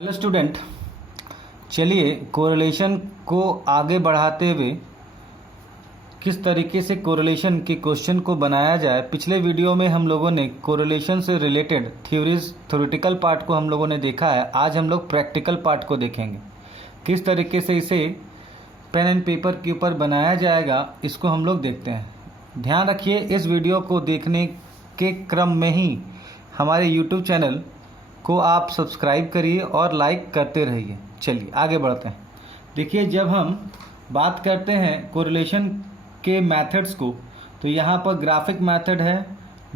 Hello student, चलिए correlation को आगे बढ़ाते हुए किस तरीके से कोरिलेशन के क्वेश्चन को बनाया जाए। पिछले वीडियो में हम लोगों ने कोरिलेशन से रिलेटेड थ्योरेटिकल पार्ट को हम लोगों ने देखा है। आज हम लोग प्रैक्टिकल पार्ट को देखेंगे, किस तरीके से इसे पेन एंड पेपर के ऊपर बनाया जाएगा, इसको हम लोग देखते हैं। ध्यान रखिए, इस वीडियो को देखने के क्रम में ही हमारे यूट्यूब चैनल को आप सब्सक्राइब करिए और लाइक करते रहिए। चलिए आगे बढ़ते हैं। देखिए, जब हम बात करते हैं कोरिलेशन के मेथड्स को, तो यहाँ पर ग्राफिक मेथड है,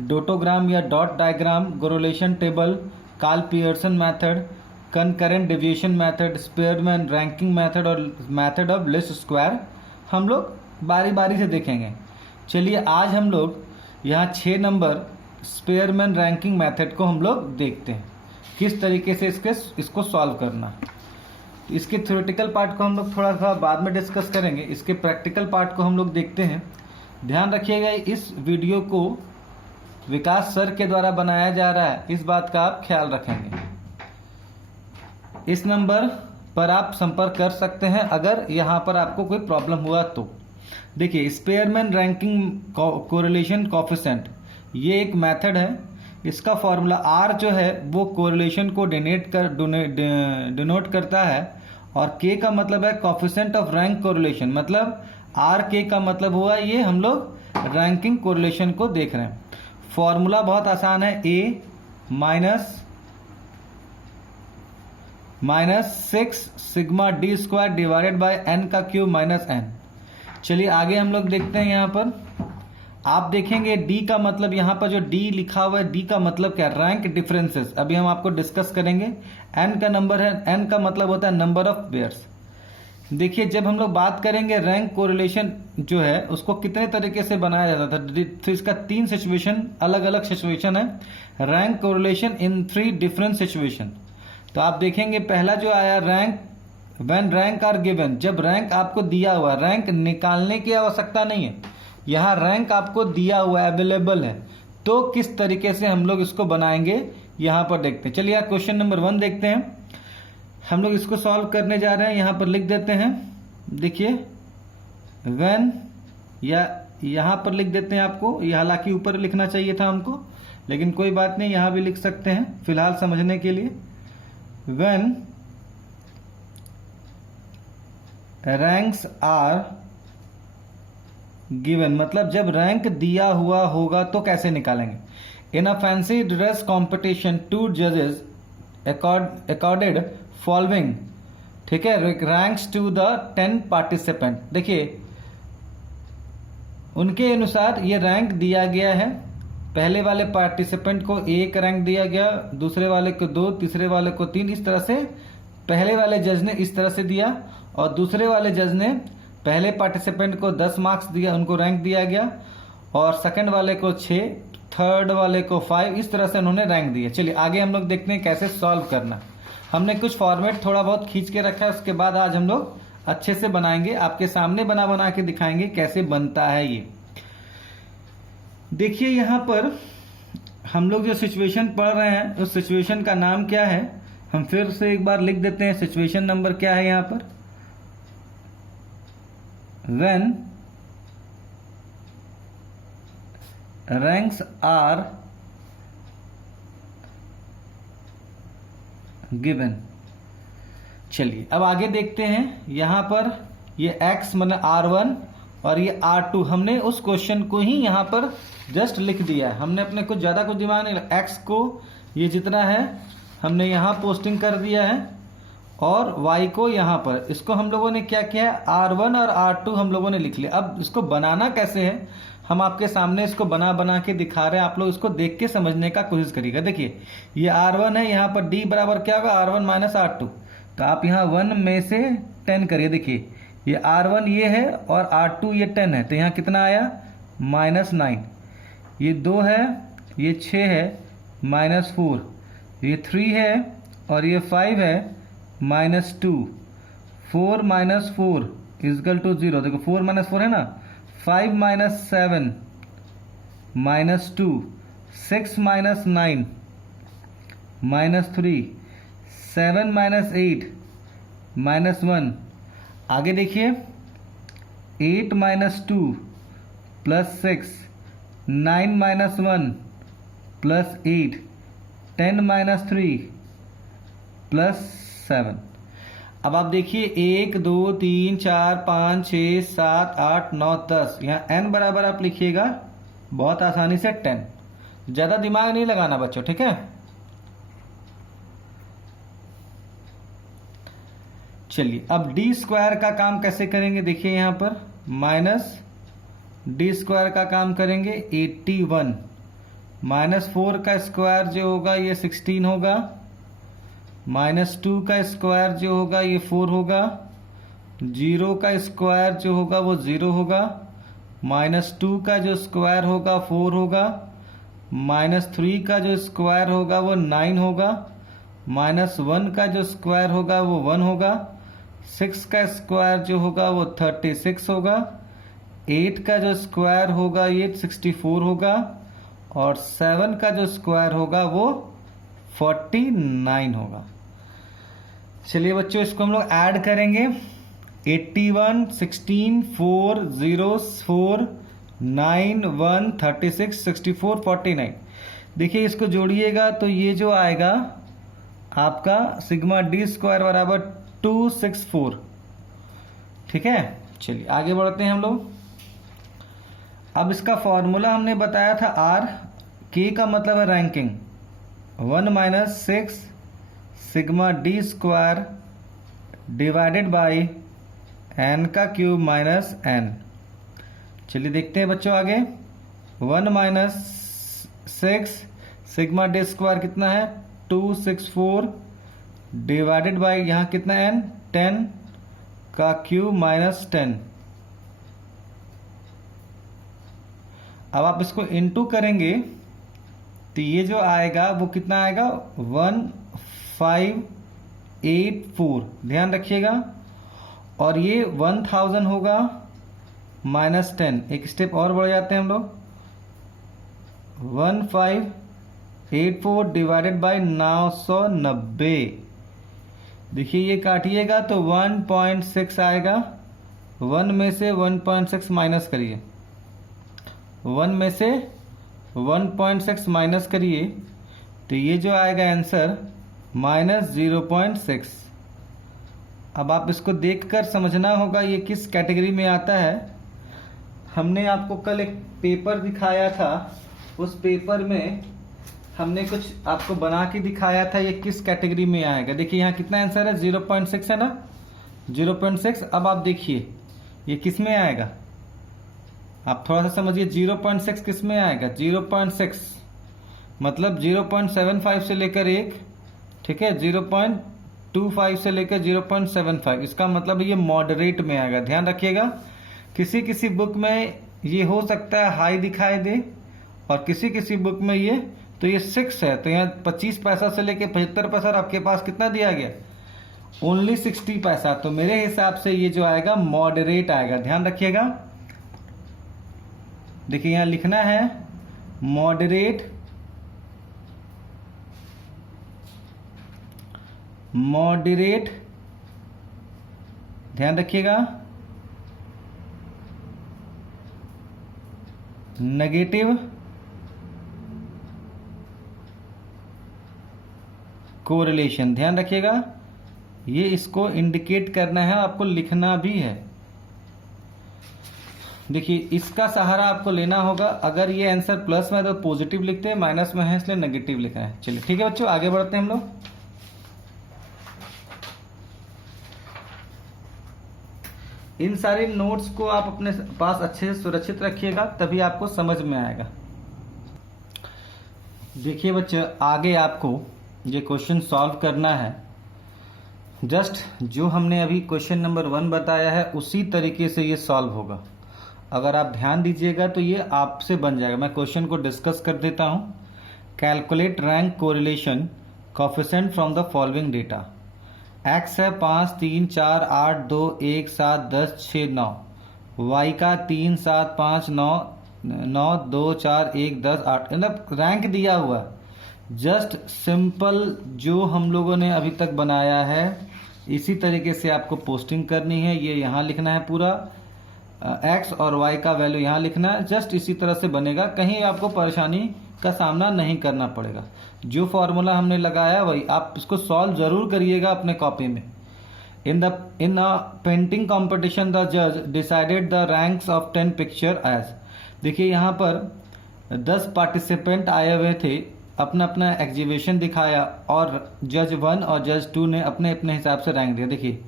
डोटोग्राम या dot diagram, correlation table, Karl Pearson method, concurrent deviation method, Spearman ranking method और मेथड ऑफ लीस्ट स्क्वायर हम लोग बारी बारी से देखेंगे। चलिए आज हम लोग यहाँ 6 नंबर स्पेयरमैन रैंकिंग मेथड को हम लोग देखते हैं, किस तरीके से इसको सॉल्व करना। इसके थ्योरेटिकल पार्ट को हम लोग थोड़ा सा बाद में डिस्कस करेंगे, इसके प्रैक्टिकल पार्ट को हम लोग देखते हैं। ध्यान रखिएगा, इस वीडियो को विकास सर के द्वारा बनाया जा रहा है, इस बात का आप ख्याल रखेंगे। इस नंबर पर आप संपर्क कर सकते हैं अगर यहाँ पर आपको कोई प्रॉब्लम हुआ तो। देखिए, स्पेयरमैन रैंकिंग कोरिलेशन कोफिशिएंट ये एक मेथड है। इसका फॉर्मूला R जो है वो कोरिलेशन को डिनोट करता है, और K का मतलब है कोफिशिएंट ऑफ रैंक कोरिलेशन। मतलब RK का मतलब हुआ ये हम लोग रैंकिंग कोरिलेशन को देख रहे हैं। फॉर्मूला बहुत आसान है, A minus 6 sigma D square divided by n का क्यूब माइनस n। चलिए आगे हम लोग देखते हैं। यहाँ पर आप देखेंगे D का मतलब, यहाँ पर जो D लिखा हुआ है, D का मतलब क्या है? Rank differences. अभी हम आपको डिस्कस करेंगे। N का नंबर है, N का मतलब होता है नंबर ऑफ पेयर्स। देखिए, जब हम लोग बात करेंगे रैंक कोरिलेशन जो है उसको कितने तरीके से बनाया जाता था, तो इसका 3 सिचुएशन, अलग अलग सिचुएशन है। Rank correlation in 3 different situation. तो आप देखेंगे पहला जो आया, rank when rank are given, जब रैंक आपको दिया हुआ, रैंक निकालने की आवश्यकता नहीं है, यहाँ रैंक आपको दिया हुआ अवेलेबल है, तो किस तरीके से हम लोग इसको बनाएंगे यहाँ पर देखते हैं। चलिए क्वेश्चन नंबर 1 देखते हैं। हम लोग इसको सॉल्व करने जा रहे हैं, यहाँ पर लिख देते हैं। देखिए व्हेन, या यहाँ पर लिख देते हैं आपको, ये हालांकि ऊपर लिखना चाहिए था हमको, लेकिन कोई बात नहीं, यहाँ भी लिख सकते हैं फिलहाल समझने के लिए। व्हेन रैंक्स आर गिवन, मतलब जब रैंक दिया हुआ होगा तो कैसे निकालेंगे। इन अ फैंसी ड्रेस कॉम्पिटिशन 2 जजेस अकॉर्डेड फॉलोइंग, ठीक है, रैंक्स टू द 10 पार्टिसिपेंट। देखिए उनके अनुसार ये रैंक दिया गया है। पहले वाले पार्टिसिपेंट को 1 रैंक दिया गया, दूसरे वाले को 2, तीसरे वाले को 3। इस तरह से पहले वाले जज ने इस तरह से दिया, और दूसरे वाले जज ने पहले पार्टिसिपेंट को 10 मार्क्स दिया, उनको रैंक दिया गया, और सेकंड वाले को 6, थर्ड वाले को 5। इस तरह से उन्होंने रैंक दिया। चलिए आगे हम लोग देखते हैं कैसे सॉल्व करना। हमने कुछ फॉर्मेट थोड़ा बहुत खींच के रखा है, उसके बाद आज हम लोग अच्छे से बनाएंगे, आपके सामने बना बना के दिखाएंगे कैसे बनता है ये। देखिए यहाँ पर हम लोग जो सिचुएशन पढ़ रहे हैं, उस सिचुएशन का नाम क्या है, हम फिर से एक बार लिख देते हैं। सिचुएशन नंबर क्या है यहाँ पर, when ranks are given। चलिए अब आगे देखते हैं। यहां पर ये x मतलब R1 और ये R2, हमने उस क्वेश्चन को ही यहां पर जस्ट लिख दिया है। हमने अपने कुछ ज्यादा कुछ दिमाग नहीं, x को ये जितना है हमने यहां पोस्टिंग कर दिया है, और y को यहाँ पर, इसको हम लोगों ने क्या किया है, R1 और R2 हम लोगों ने लिख लिया। अब इसको बनाना कैसे है, हम आपके सामने इसको बना बना के दिखा रहे हैं, आप लोग इसको देख के समझने का कोशिश करिएगा। देखिए ये R1 है, यहाँ पर D बराबर क्या होगा, R1 माइनस R2। तो आप यहाँ 1 में से 10 करिए। देखिए ये R1 ये है और R2 ये 10 है, तो यहाँ कितना आया, -9। ये 2 है, ये 6 है, -4, ये 3 है, और ये 5 है, -2। 4 माइनस 4 इजकल टू 0। देखो 4 माइनस 4 है ना, 5 माइनस 7 -2, 6 माइनस 9 -3, 7 माइनस 8 माइनस 1। आगे देखिए 8 minus 2 plus 6, 9 minus 1 plus 8, 10 minus 3 plus 7। अब आप देखिए 1 2 3 4 5 6 7 8 9 10, यहाँ n बराबर आप लिखिएगा बहुत आसानी से 10। ज़्यादा दिमाग नहीं लगाना बच्चों, ठीक है। चलिए अब डी स्क्वायर का काम कैसे करेंगे, देखिए यहाँ पर माइनस डी स्क्वायर का काम करेंगे 81, माइनस 4 का स्क्वायर जो होगा ये 16 होगा, माइनस 2 का स्क्वायर जो होगा ये 4 होगा, 0 का स्क्वायर जो होगा वो 0 होगा, माइनस 2 का जो स्क्वायर होगा 4 होगा, माइनस 3 का जो स्क्वायर होगा वो 9 होगा, माइनस 1 का जो स्क्वायर होगा वो 1 होगा, 6 का स्क्वायर जो होगा वो 36 होगा, 8 का जो स्क्वायर होगा ये 64 होगा, और 7 का जो स्क्वायर होगा वो 49 होगा। चलिए बच्चों इसको हम लोग ऐड करेंगे 81, 16, 4, 0, 4, 9, 1, 36, 64, 49। देखिए इसको जोड़िएगा तो ये जो आएगा आपका सिग्मा डी स्क्वायर बराबर 264, ठीक है। चलिए आगे बढ़ते हैं हम लोग। अब इसका फॉर्मूला हमने बताया था आर, के का मतलब है ranking, 1 minus 6 sigma d square divided by n का क्यूब माइनस एन। चलिए देखते हैं बच्चों आगे, 1 माइनस 6 सिग्मा डी स्क्वायर कितना है 264 डिवाइडेड बाई यहाँ कितना एन 10 का क्यूब माइनस 10। अब आप इसको इनटू करेंगे तो ये जो आएगा वो कितना आएगा 1584, ध्यान रखिएगा। और ये 1000 होगा माइनस 10, एक स्टेप और बढ़ जाते हैं हम लोग, 1584 डिवाइडेड बाई 990। देखिए ये काटिएगा तो 1.6 आएगा, 1 में से 1.6 माइनस करिए, 1 में से 1.6 माइनस करिए तो ये जो आएगा आंसर माइनस 0.6। अब आप इसको देखकर समझना होगा ये किस कैटेगरी में आता है। हमने आपको कल एक पेपर दिखाया था, उस पेपर में हमने कुछ आपको बना के दिखाया था ये किस कैटेगरी में आएगा। देखिए यहाँ कितना आंसर है 0.6 है ना, 0.6। अब आप देखिए ये किस में आएगा, आप थोड़ा सा समझिए 0.6 किस में आएगा, 0.6 मतलब 0.75 से लेकर 1, ठीक है, 0.25 से लेकर 0.75, इसका मतलब ये मॉडरेट में आएगा। ध्यान रखिएगा किसी किसी बुक में ये हो सकता है हाई दिखाई दे और किसी किसी बुक में ये 6 है, तो यहाँ 25 पैसा से लेकर 75 पैसा, आपके पास कितना दिया गया ओनली 60 पैसा। तो मेरे हिसाब से ये जो आएगा मॉडरेट आएगा, ध्यान रखिएगा। देखिए यहाँ लिखना है मॉडरेट, मॉडरेट, ध्यान रखिएगा, नेगेटिव कोरिलेशन, ध्यान रखिएगा ये इसको इंडिकेट करना है, आपको लिखना भी है। देखिए इसका सहारा आपको लेना होगा, अगर ये आंसर प्लस में है तो पॉजिटिव लिखते हैं, माइनस में है इसलिए नेगेटिव लिखा है। चलिए ठीक है बच्चों आगे बढ़ते हैं हम लोग। इन सारे नोट्स को आप अपने पास अच्छे से सुरक्षित रखिएगा, तभी आपको समझ में आएगा। देखिए बच्चे आगे आपको ये क्वेश्चन सॉल्व करना है, जस्ट जो हमने अभी क्वेश्चन नंबर 1 बताया है उसी तरीके से ये सॉल्व होगा। अगर आप ध्यान दीजिएगा तो ये आपसे बन जाएगा। मैं क्वेश्चन को डिस्कस कर देता हूँ। Calculate rank correlation coefficient from the following data. X है 5, 3, 4, 8, 2, 1, 7, 10, 6, 9। वाई का 3, 7, 5, 9, 9, 2, 4, 1, 10, 8, मतलब रैंक दिया हुआ है। जस्ट सिंपल जो हम लोगों ने अभी तक बनाया है इसी तरीके से आपको पोस्टिंग करनी है। ये यहाँ लिखना है पूरा, एक्स और वाई का वैल्यू यहाँ लिखना है। जस्ट इसी तरह से बनेगा, कहीं आपको परेशानी का सामना नहीं करना पड़ेगा। जो फॉर्मूला हमने लगाया वही आप इसको सॉल्व जरूर करिएगा अपने कॉपी में। In a painting competition the जज decided the ranks of 10 picture as. देखिए यहाँ पर 10 पार्टिसिपेंट आए हुए थे, अपना अपना एग्जीबिशन दिखाया और जज 1 और जज 2 ने अपने अपने हिसाब से रैंक दिया। देखिए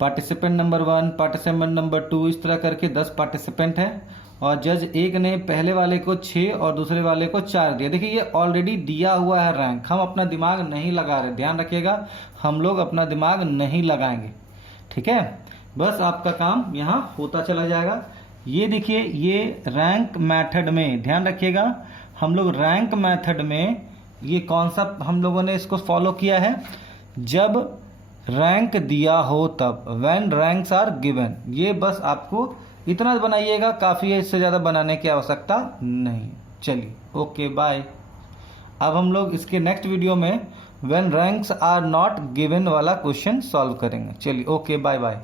पार्टिसिपेंट नंबर 1, पार्टिसिपेंट नंबर 2, इस तरह करके 10 पार्टिसिपेंट हैं और जज 1 ने पहले वाले को 6 और दूसरे वाले को 4 दिया। देखिए ये ऑलरेडी दिया हुआ है रैंक, हम अपना दिमाग नहीं लगा रहे। ध्यान रखिएगा, हम लोग अपना दिमाग नहीं लगाएंगे, ठीक है। बस आपका काम यहाँ होता चला जाएगा। ये देखिए ये रैंक मेथड में, ध्यान रखिएगा, हम लोग रैंक मेथड में ये कॉन्सेप्ट हम लोगों ने इसको फॉलो किया है। जब रैंक दिया हो तब, व्हेन रैंक्स आर गिवन, ये बस आपको इतना बनाइएगा, काफ़ी है, इससे ज़्यादा बनाने की आवश्यकता नहीं। चलिए ओके बाय। अब हम लोग इसके नेक्स्ट वीडियो में when ranks are not given वाला क्वेश्चन सॉल्व करेंगे। चलिए ओके बाय बाय।